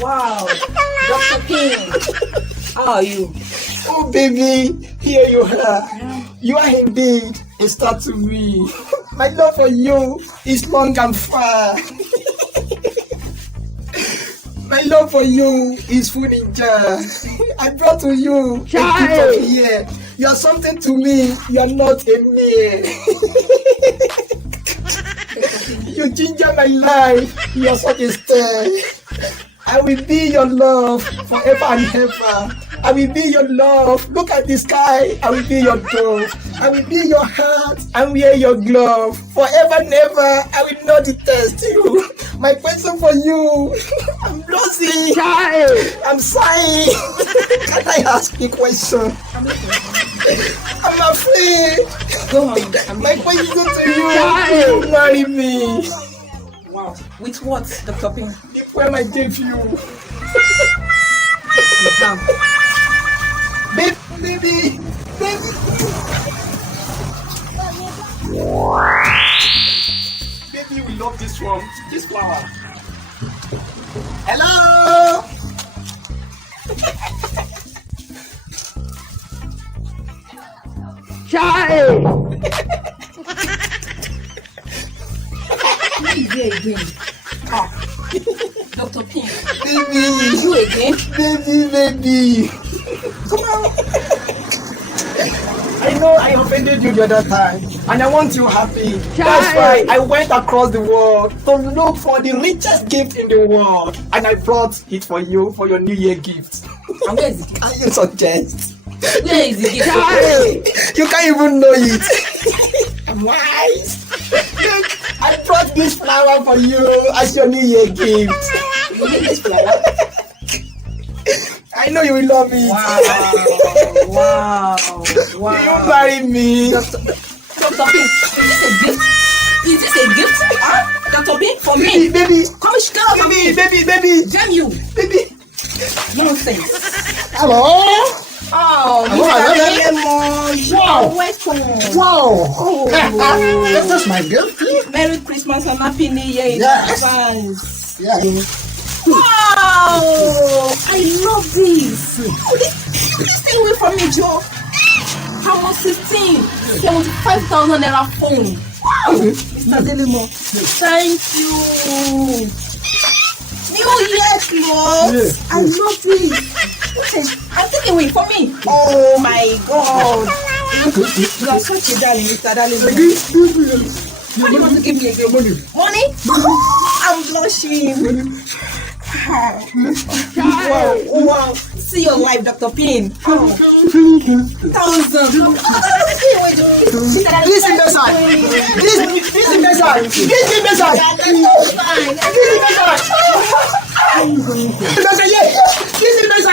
Wow, Dr. King, how are you? Oh baby, here you are. You are indeed a star to me. My love for you is long and far. My love for you is food in jar. I brought to you a gift of here. You are something to me. You are not a mere. You ginger my life. You are such a star. I will be your love forever and ever. I will be your love. Look at the sky. I will be your dove. I will be your heart and wear your glove. Forever and ever, I will not detest you. My question for you, I'm blushing. I'm sighing. Can I ask you a question? I'm afraid. Go on. My question to you, will you marry me? Wow. With what, Dr. Ping? The poem I gave you. Baby, baby. Baby, we love this one. This flower. Hello. Again. Ah. Dr. Ping. Baby. You again? Baby. Come on. I know I offended you the other time, and I want you happy. That's why I went across the world to look for the richest gift in the world, and I brought it for you for your New Year gift. And where is the gift? And you suggest? Where is the gift? You can't even know it. I'm wise. Look, I brought this flower for you as your New Year gift. You need this flower? I know you will love it. Wow. Will you marry me? Dr. Ping, is this a gift? Is this a gift? Huh? Dr. Ping, for me? Baby. Come on, Baby. damn you. Baby. Nonsense. Hello. Oh, Wow. welcome. Wow. Oh. This is my gift. Merry Christmas and Happy New Year in Yes. advance. Yeah. Wow! I love this. Oh, this stay away from me, Joe. How much 75,000 naira phone. Wow! Mr. Delimo, thank you. New Year clothes. I love this. Okay, I'm taking away from me. Oh my God. You are such a darling, Mr. Delimo. What do you want to give me again? Money? I'm blushing. Wow. See your life, Dr. Pin. 1,000. This inside. This